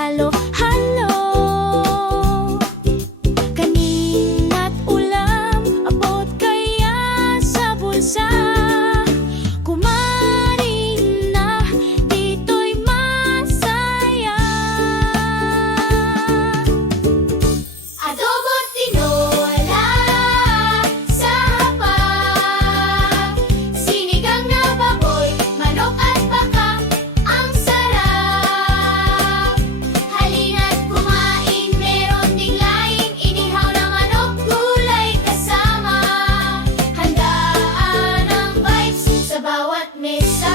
halo-halo. Kanina't ulam, abot kaya sa bulsa. Kumain na, dito'y masaya. Adobo't tinola sa hapag, sinigang na baboy, manok at baka, ang sarap. Halina't kumain, meron ding laing inihaw na manok, gulay kasama. Handaan ang vibes sa bawat mesa.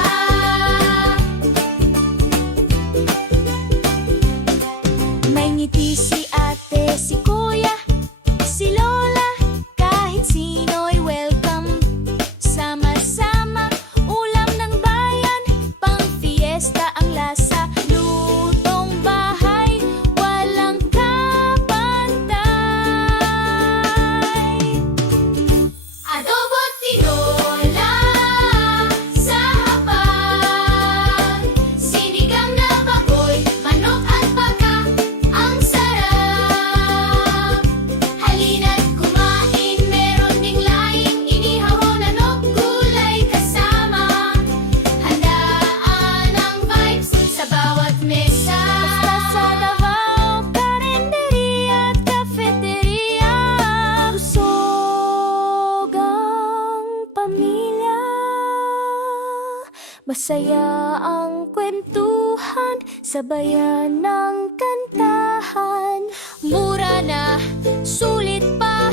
May ngiti si ate, si kuya, si lola, kahit sino'y welcome. Sama-sama, ulam ng bayan, pang fiesta ang lasa. Lutong bahay, walang kapantay. Adobo't tinola sa hapag, sinigang na baboy, manok at baka, ang sarap. Halina't kumain, meron ding laing inihaw na manok, gulay kasama. Handaan ang vibes sa bawat mesa. Basta sa Davao, karinderya at cafeteria, busog ang pamilya. Masaya ang kwentuhan, sabayan ng kantahan. Mura na, sulit pa,